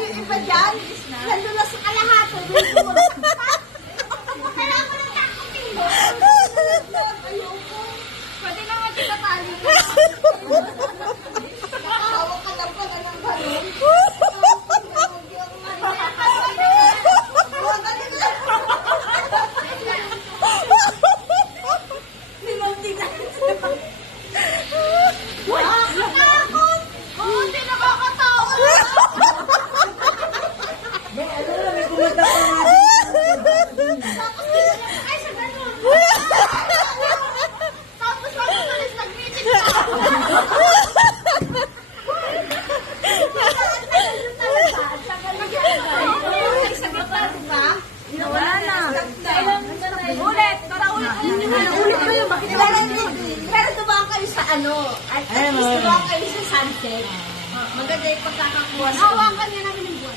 yung iba dyan. Lalo na sa kalahati. Kaya ako nang takutin mo. Ayoko. Pwede naman tinatali ko. Hawak ka lang pala ng balon. Pero dumaan kayo sa at least dumaan kayo sa sunset. Maganda yung pagkakakuha. Hawakan niya namin yung buwan.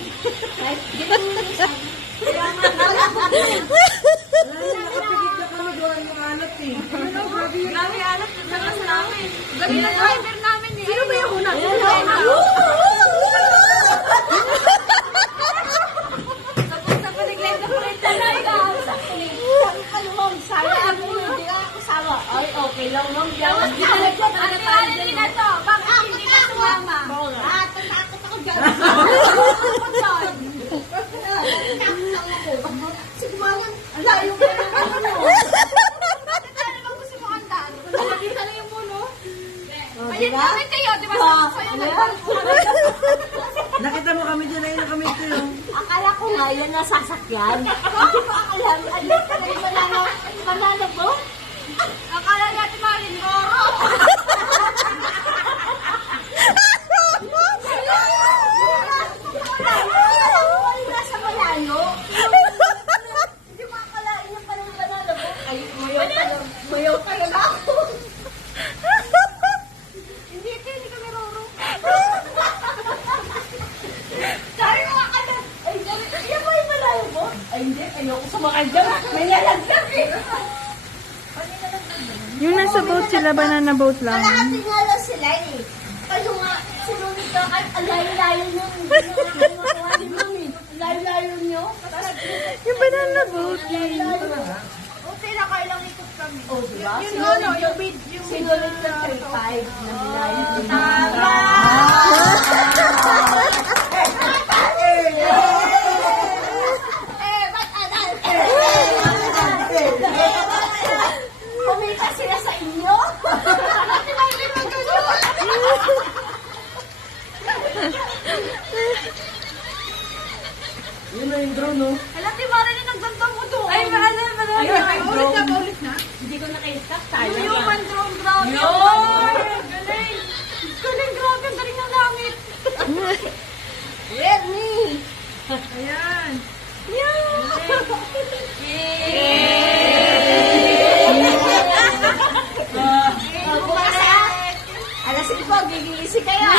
Right? Ganun yung sabi. Kaya nga, nakapigil na kami doon yung alat eh. Grabe alat na sa namin. Gabi na driver namin eh. Sino ba yung una? Tapos na paligay na paligay talaga. Ano ma'am, sayang mo, hindi ka kasama. Ay, okay lang ma'am. Hindi na to. Bakit hindi ka sumama? Takot ako dyan. Takot dyan. Takot ako. Sige ma'am, layo ka na ano. Ano bang gusto mo kantaan? Nakita lang yung muno. Ayun namin kayo, di ba? Sa'yo na. Nakita mo kami dyan, ayun kami ito yung... Akala ko nga yan nasasakyan. Bakit pa akala? Ano ka na yung mananabo? Akala natin mahalin mo. Nasa malayo. Hindi mo akalain na parang mananabo. Ay, mayaw talaga ako. Hindi kami roro. Sabi mo ka na. Ay, yan mo yung malayo mo? Ay, hindi. Ayoko sumakay dyan. May nalagdag eh. Yung nasa boat sila, banana boat lang. Kalahati nga lang sila eh. Kayo nga, sinunod ka kahit layo-layo nyo. Layo-layo nyo. Yung banana boat eh. O, tinakailang ikot kami. O, diba? Sinunod ka 3-5. Tama! Kumita sila sa inyo? Yun na yung drone, no? Alam, di ba rin ang ganda mo doon? Ay, ulit na. Hindi ko naka-stop tayo. Human drone, grabe. Galing. Galing, grabe. Ang galing ng langit. Really? Ayan. Bukas alas 5, gigising kayo.